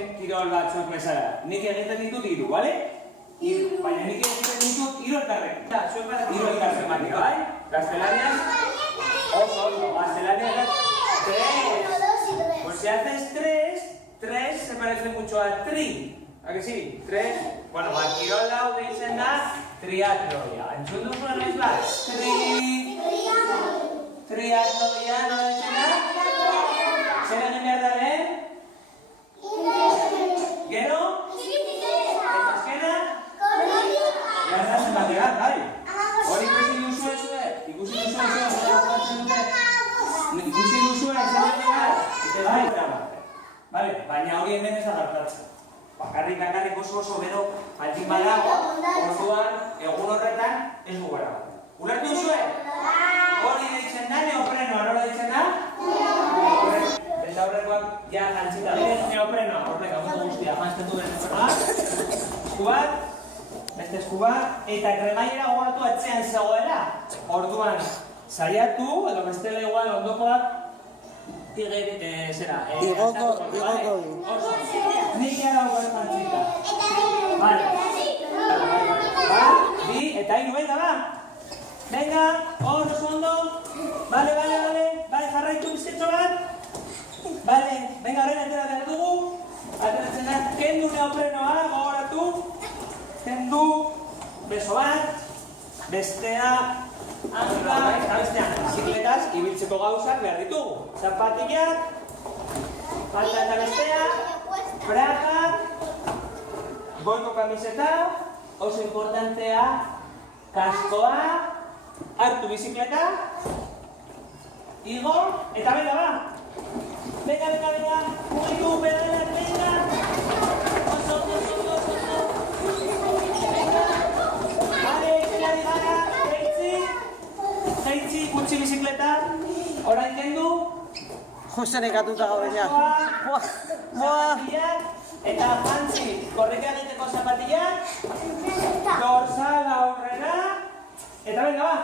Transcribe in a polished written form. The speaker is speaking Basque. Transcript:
zen kirol batzuk bezala. Nik egiten ditut hiru, bale? Baina nik egiten ditut hiru elkarrekin. Hiru elkarrekin baina, bai? Gaztelaniaz? Oso, gaztelaniaz. Pues si haces tres se parece mucho a tri. ¿A que sí? Tres. Bueno, kirol hau deitzen da triatloia. Entzun duzuen ez bat? Triatloia, nola deitzen da? Zer egin behar da lehen? Gero? Eta azkena? Jarrazen batean, bai? Hori ikusi duzue zuek? Ikusi duzue zer bai? Bale, baina hori hemen ez da gertatzen. Bakarrik oso gero altin badago, orduan, egun horretan, ez du gara. Ulertu duzue? Hori deitzen da, neoprenoa, nola deitzen da? Eta horrekoak, ja, jantzita. Neoprenoa, horreka, mundu guztia, jantztetu den neoprenoa. Esku bat, beste esku bat, eta kremaiera gogoratu atzean zegoela. Orduan, saiatu, edo bestela igual ondokoak, zera, igoko du. Nik gara hau jantzita. Vale. Bi, eta hiru, venga, ba. Venga, oso ondo. Vale, jarraitu bizitxo bat. Vale, venga, horren atera behar dugu. Ateratzen da, kendu neoprenoa, gogoratu. Kendu, beso bat. Bestea, hanka, eta bestean, bizikletaz, ibiltzeko gauzak behar ditugu. Zapatillak, falta eta bestea, braga, goiko kamiseta, oso importantea, kaskoa, hartu bizikleta, igo, eta venga, ba! Venga, mugitu, pedaleak, venga! Oso. Vale, itxelari gara, jaitzi, gutxi bizikleta, orain kendu. Justo nekatuta gaudena. Zapatillak, eta jantzi, korrika egiteko zapatillak, dorsal aurrera, eta venga, ba!